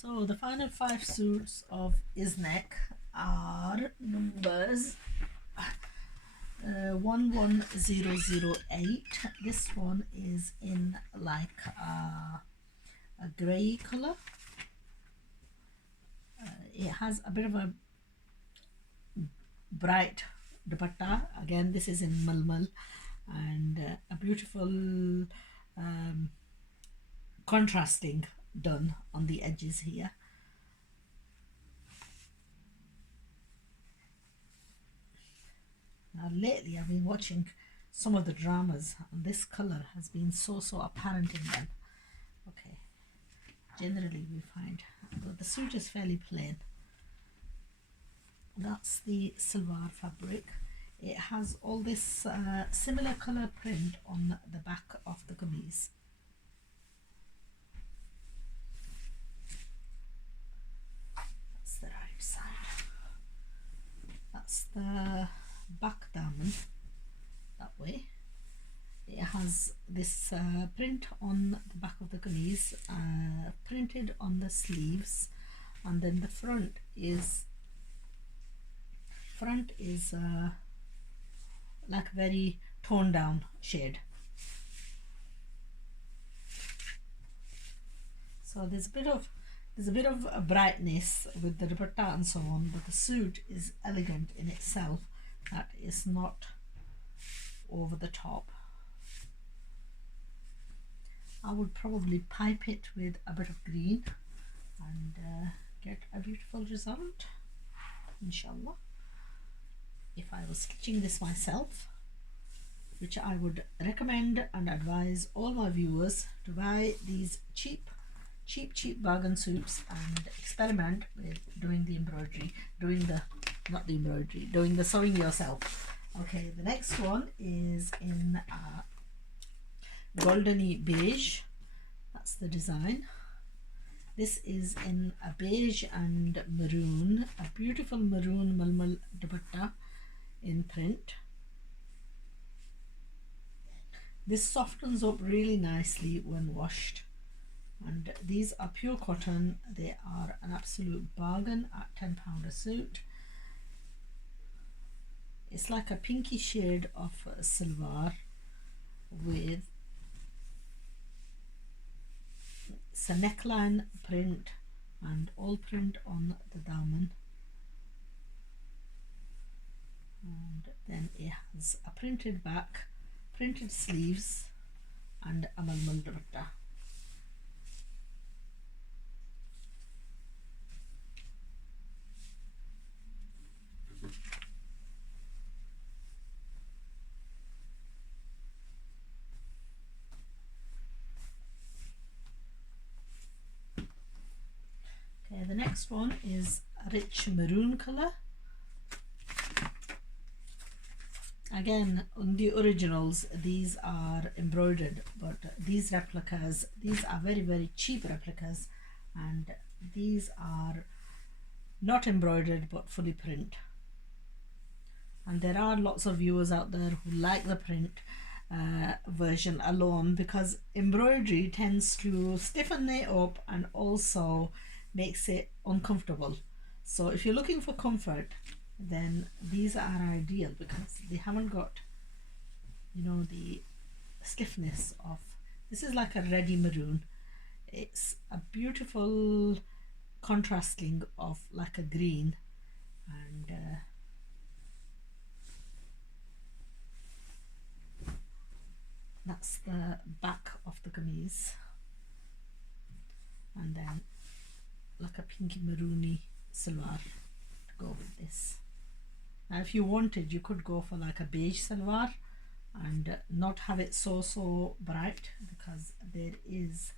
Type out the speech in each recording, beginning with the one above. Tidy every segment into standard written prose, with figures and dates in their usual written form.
So the final 5 suits of Iznik are numbers 11008. This one is in like a grey colour. It has a bit of a bright dupatta. Again, this is in malmal, and a beautiful contrasting done on the edges here. Now lately I've been watching some of the dramas and this colour has been so apparent in them. Okay, generally we find that the suit is fairly plain. That's the silvar fabric. It has all this similar colour print on the back of the kameez. That's the right side. That's the back daman, that way. It has this print on the back of the kameez, printed on the sleeves, and then the front is like very toned down shade. So there's a bit of a brightness with the dupatta and so on, but the suit is elegant in itself. That is not over the top. I would probably pipe it with a bit of green and get a beautiful result, inshallah. If I was stitching this myself, which I would recommend and advise all my viewers to buy these cheap bargain suits and experiment with doing the embroidery, doing the sewing yourself. Okay, the next one is in goldeny beige. That's the design. This is in a beige and maroon, a beautiful maroon malmal dupatta in print. This softens up really nicely when washed, and these are pure cotton. They are an absolute bargain at £10 a suit. It's like a pinky shade of silver with a neckline print and all print on the daman, and then it has a printed back, printed sleeves, and a malmal dupatta. Okay, the next one is a rich maroon colour. Again, on the originals, these are embroidered, but these replicas, these are very cheap replicas, and these are not embroidered but fully print. And there are lots of viewers out there who like the print version alone, because embroidery tends to stiffen it up and also makes it uncomfortable. So if you're looking for comfort, then these are ideal because they haven't got, you know, the stiffness of, this is like a reddy maroon. It's a beautiful contrasting of like a green, and that's the back of the kameez, and then like a pinky maroony silver to go with this. Now if you wanted, you could go for like a beige silver and not have it so bright, because there is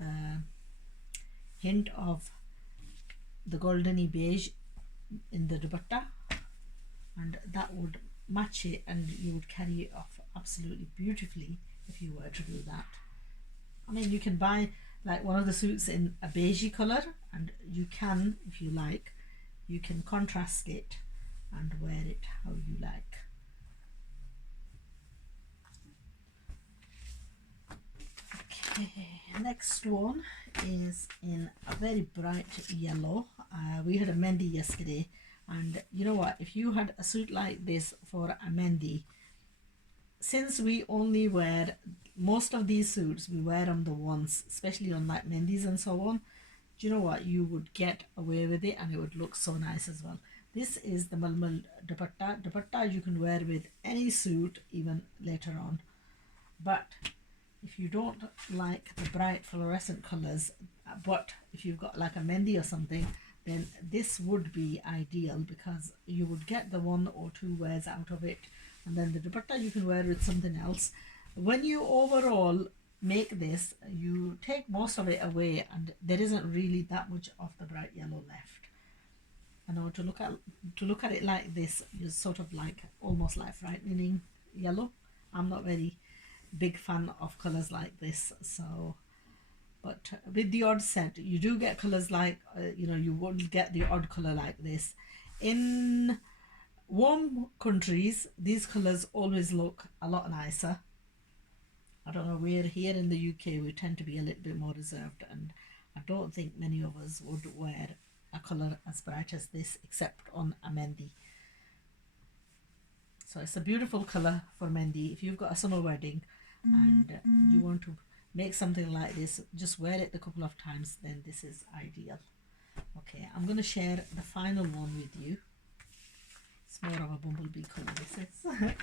a hint of the goldeny beige in the dupatta, and that would match it and you would carry it off absolutely beautifully if you were to do that. I mean, you can buy like one of the suits in a beigey colour, and you can, if you like, you can contrast it and wear it how you like. Okay. Okay, next one is in a very bright yellow. We had a mehndi yesterday, and you know what, if you had a suit like this for a mehndi, since we only wear most of these suits, we wear them the once, especially on like mehendis and so on. Do you know what, you would get away with it and it would look so nice as well. This is the malmal dupatta you can wear with any suit even later on. But if you don't like the bright fluorescent colors, but if you've got like a mehndi or something, then this would be ideal because you would get the one or two wears out of it, and then the dupatta you can wear with something else. When you overall make this, you take most of it away and there isn't really that much of the bright yellow left. I know, to look at it like this, you sort of like almost like frightening yellow. I'm not very big fan of colors like this, so but with the odd set you do get colors like you know, you would get the odd color like this. In warm countries these colors always look a lot nicer. I don't know, we're here in the UK, we tend to be a little bit more reserved, and I don't think many of us would wear a color as bright as this except on a mehndi. So it's a beautiful color for mehndi. If you've got a summer wedding and you want to make something like this, just wear it a couple of times, then this is ideal. Okay, I'm going to share the final one with you. It's more of a bumblebee color, this is.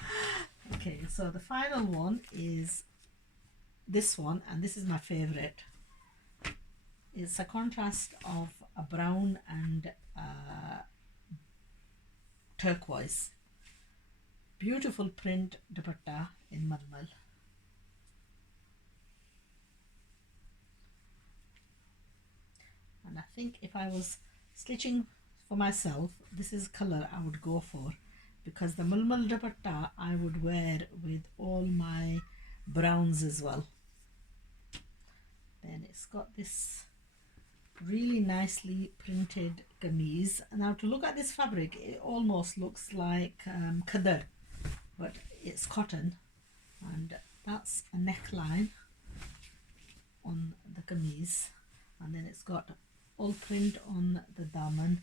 Okay, so the final one is this one, and this is my favorite. It's a contrast of a brown and turquoise. Beautiful print dupatta in malmal. And I think if I was stitching for myself, this is color I would go for, because the malmal dupatta I would wear with all my browns as well. Then it's got this really nicely printed kameez. Now to look at this fabric, it almost looks like khadar, but it's cotton, and that's a neckline on the kameez, and then it's got all print on the daman,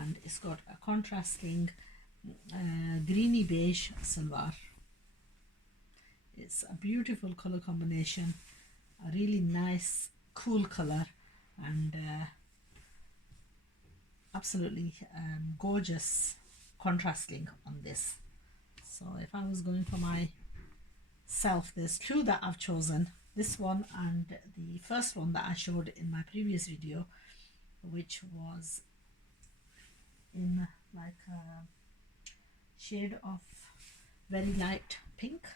and it's got a contrasting greeny beige salwar. It's a beautiful color combination, a really nice cool color, and absolutely gorgeous contrasting on this. So if I was going for myself, there's two that I've chosen, this one and the first one that I showed in my previous video, which was in like a shade of very light pink.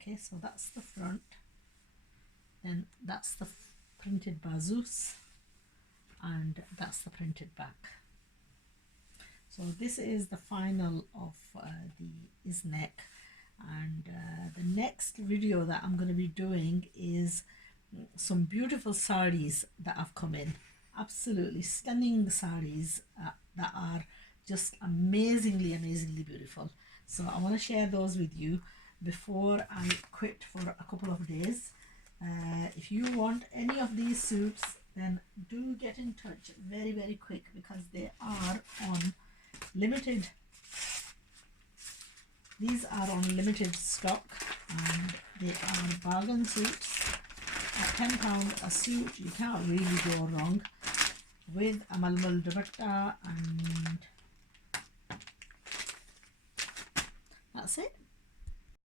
Okay, so that's the front, then that's the printed bazous, and that's the printed back. So this is the final of the Iznik, and the next video that I'm going to be doing is some beautiful sarees that have come in. Absolutely stunning sarees that are just amazingly beautiful. So I want to share those with you before I quit for a couple of days. If you want any of these suits, then do get in touch very quick, because they are on limited. These are on limited stock, and they are bargain suits. At £10 a suit, you can't really go wrong with a malmal dupatta, and that's it.